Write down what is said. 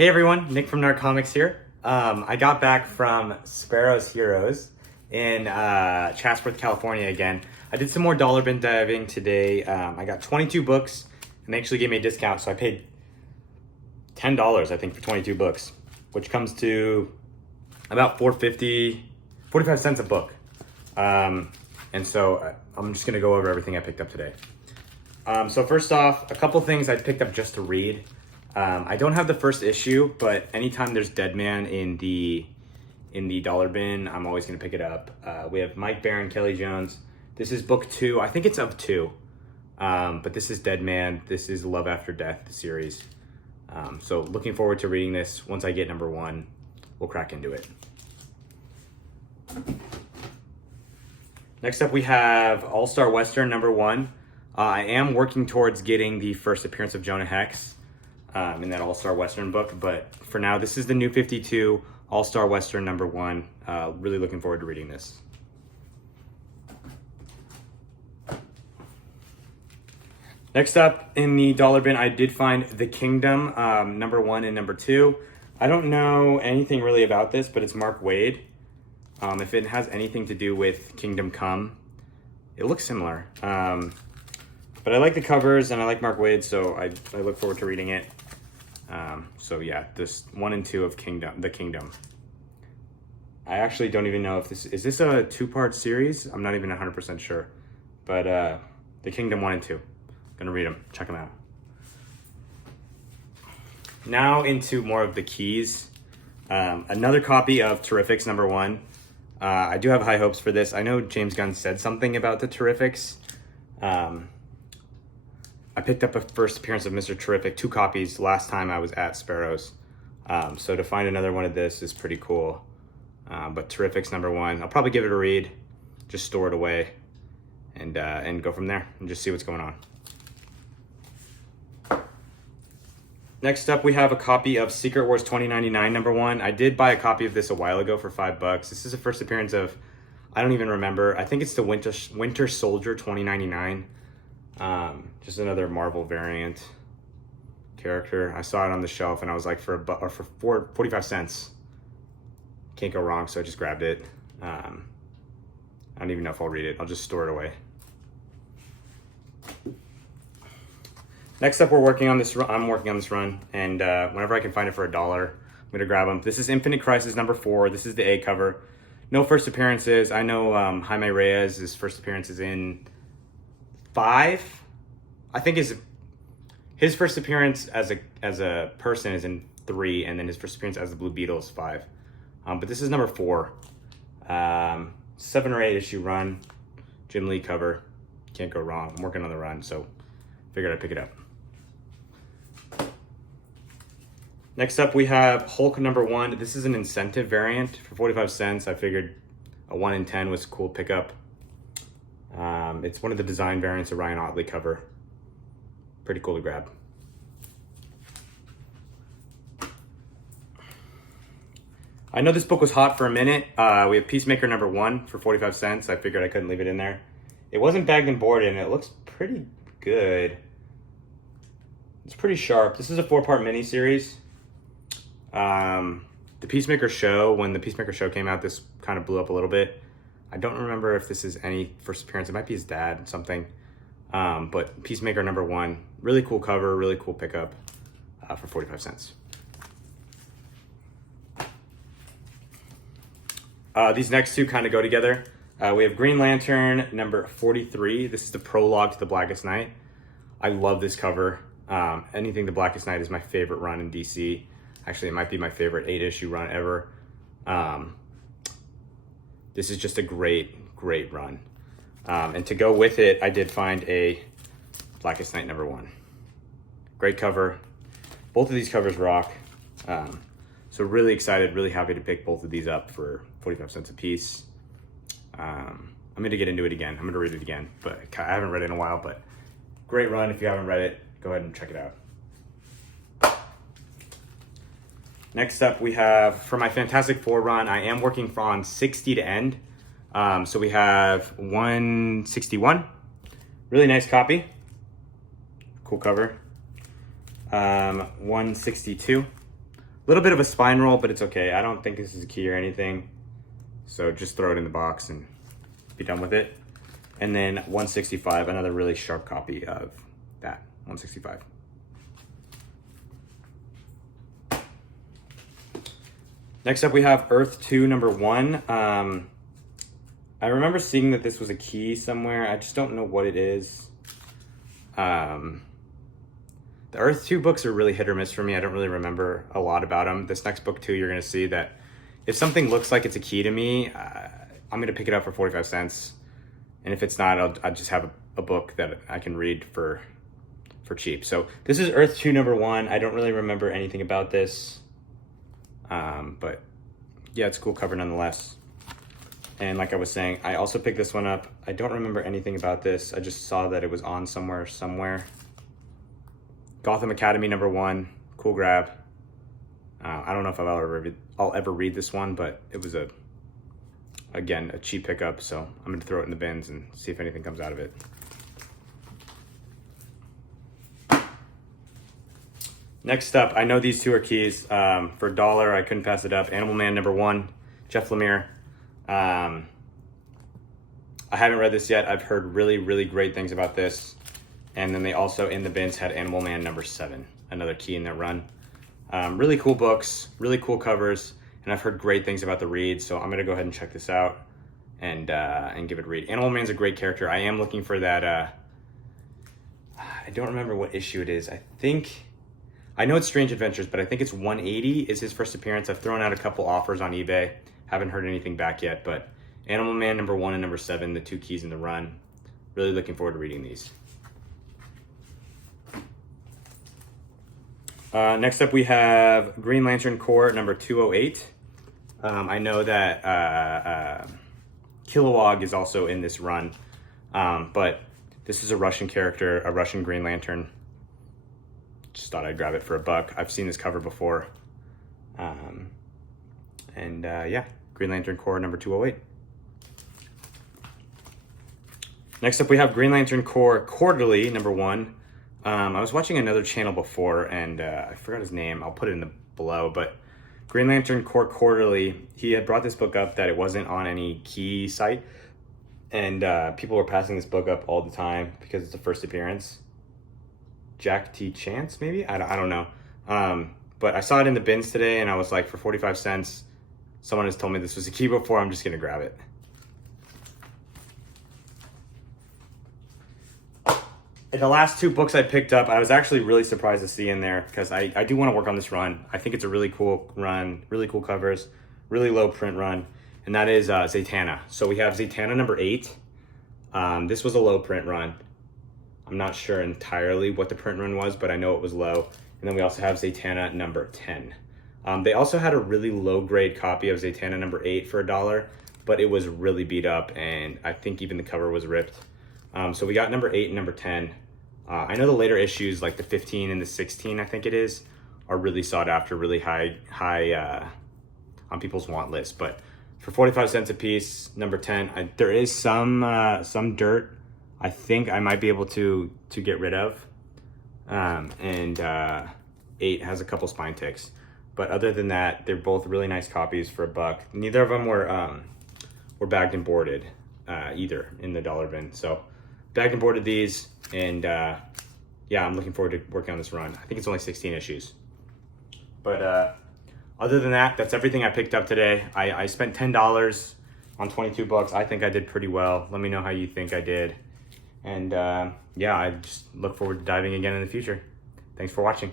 Hey everyone, Nick from Narcomics here. I got back from Sparrow's Heroes in Chatsworth, California again. I did some more dollar bin diving today. I got 22 books and they actually gave me a discount, so I paid $10 I think for 22 books, which comes to about $4.50, 45 cents a book. And so I'm just gonna go over everything I picked up today. So first off, a couple things I picked up just to read. I don't have the first issue, but anytime there's Dead Man in the dollar bin, I'm always gonna pick it up. We have Mike Barron, Kelly Jones. This is book 2. I think it's of 2. But this is Dead Man. This is Love After Death, the series. So looking forward to reading this. Once I get number 1, we'll crack into it. Next up, we have Allstar Western number 1. I am working towards getting the first appearance of Jonah Hex in that Allstar Western book, but for now, this is the New 52 Allstar Western number 1. Really looking forward to reading this. Next up in the dollar bin, I did find The Kingdom number 1 and number 2. I don't know anything really about this, but it's Mark Waid. If it has anything to do with Kingdom Come, it looks similar. But I like the covers and I like Mark Waid, so I look forward to reading it. So yeah, this 1 and 2 of The Kingdom. I actually don't even know if is this a 2-part series? I'm not even 100% sure. But The Kingdom 1 and 2. Gonna read them, check them out. Now into more of the keys. Another copy of Terrifics number 1. I do have high hopes for this. I know James Gunn said something about the Terrifics. I picked up a first appearance of Mr. Terrific, 2 copies last time I was at Sparrow's. So to find another one of this is pretty cool. But Terrifics number 1, I'll probably give it a read, just store it away, and go from there and just see what's going on. Next up, we have a copy of Secret Wars 2099 number 1. I did buy a copy of this a while ago for $5. This is the first appearance of, I don't even remember. I think it's the Winter Soldier 2099. Just another Marvel variant character. I saw it on the shelf and I was like, for 45 cents. Can't go wrong, so I just grabbed it. I don't even know if I'll read it. I'll just store it away. Next up, I'm working on this run, and whenever I can find it for $1, I'm gonna grab them. This is Infinite Crisis number 4. This is the A cover. No first appearances. I know Jaime Reyes' first appearance is in 5. I think his first appearance as a person is in 3, and then his first appearance as the Blue Beetle is 5. But this is number 4. 7 or 8 issue run. Jim Lee cover. Can't go wrong. I'm working on the run, so figured I'd pick it up. Next up, we have Hulk number 1. This is an incentive variant for 45 cents. I figured a 1 in 10 was a cool pickup. It's one of the design variants of Ryan Ottley cover. Pretty cool to grab. I know this book was hot for a minute. We have Peacemaker number 1 for 45 cents. I figured I couldn't leave it in there. It wasn't bagged and boarded, and it looks pretty good. It's pretty sharp. This is a 4-part miniseries. The Peacemaker show, when the Peacemaker show came out, this kind of blew up a little bit. I don't remember if this is any first appearance. It might be his dad, something. But Peacemaker number 1, really cool cover, really cool pickup for 45 cents. These next 2 kind of go together. We have Green Lantern number 43. This is the prologue to The Blackest Night. I love this cover. Anything The Blackest Night is my favorite run in DC. Actually, it might be my favorite 8-issue run ever. This is just a great run. And to go with it, I did find a Blackest Night number 1. Great cover. Both of these covers rock. So really excited, really happy to pick both of these up for 45 cents a piece. I'm going to get into it again. I'm going to read it again, but I haven't read it in a while, but great run. If you haven't read it, go ahead and check it out. Next up, we have, for my Fantastic Four run, I am working on 60 to end. So we have 161. Really nice copy. Cool cover. 162. little bit of a spine roll, but it's okay. I don't think this is a key or anything. So just throw it in the box and be done with it. And then 165, another really sharp copy of that, 165. Next up we have Earth 2 #1. I remember seeing that this was a key somewhere. I just don't know what it is. The Earth 2 books are really hit or miss for me. I don't really remember a lot about them. This next book too, you're gonna see that if something looks like it's a key to me, I'm gonna pick it up for 45 cents. And if it's not, I'll just have a book that I can read for cheap. So this is Earth 2 #1. I don't really remember anything about this. But yeah, it's a cool cover nonetheless. And like I was saying, I also picked this one up. I don't remember anything about this. I just saw that it was on somewhere. Gotham Academy #1, cool grab. I don't know if I'll ever read this one, but it was again, a cheap pickup. So I'm gonna throw it in the bins and see if anything comes out of it. Next up, I know these two are keys. For $1, I couldn't pass it up. Animal Man #1, Jeff Lemire. I haven't read this yet. I've heard really, really great things about this. And then they also, in the bins, had Animal Man #7, another key in their run. Really cool books, really cool covers, and I've heard great things about the read, so I'm gonna go ahead and check this out and give it a read. Animal Man's a great character. I am looking for that, I don't remember what issue it is. I know it's Strange Adventures, but I think it's 180 is his first appearance. I've thrown out a couple offers on eBay. Haven't heard anything back yet, but Animal Man #1 and #7, the two keys in the run. Really looking forward to reading these. Next up we have Green Lantern Corps #208. I know that Kilowog is also in this run, but this is a Russian character, a Russian Green Lantern. Just thought I'd grab it for $1. I've seen this cover before. Yeah, Green Lantern Corps #208. Next up we have Green Lantern Corps Quarterly #1. I was watching another channel before and I forgot his name. I'll put it in the below, but Green Lantern Corps Quarterly, he had brought this book up that it wasn't on any key site, and people were passing this book up all the time because it's the first appearance. Jack T. Chance, maybe? I don't know. But I saw it in the bins today and I was like, for 45 cents, someone has told me this was a key before, I'm just gonna grab it. And the last two books I picked up, I was actually really surprised to see in there because I do want to work on this run. I think it's a really cool run, really cool covers, really low print run, and that is Zatanna. So we have Zatanna #8. This was a low print run. I'm not sure entirely what the print run was, but I know it was low. And then we also have Zatanna #10. They also had a really low grade copy of Zatanna #8 for $1, but it was really beat up and I think even the cover was ripped. So we got #8 and #10. I know the later issues, like the 15 and the 16, I think it is, are really sought after, really high on people's want list. But for 45 cents a piece, #10, there is some dirt I think I might be able to get rid of. 8 has a couple spine ticks. But other than that, they're both really nice copies for $1. Neither of them were bagged and boarded either in the dollar bin. So bagged and boarded these, and yeah, I'm looking forward to working on this run. I think it's only 16 issues. But other than that, that's everything I picked up today. I spent $10 on 22 books. I think I did pretty well. Let me know how you think I did. And yeah, I just look forward to diving again in the future. Thanks for watching.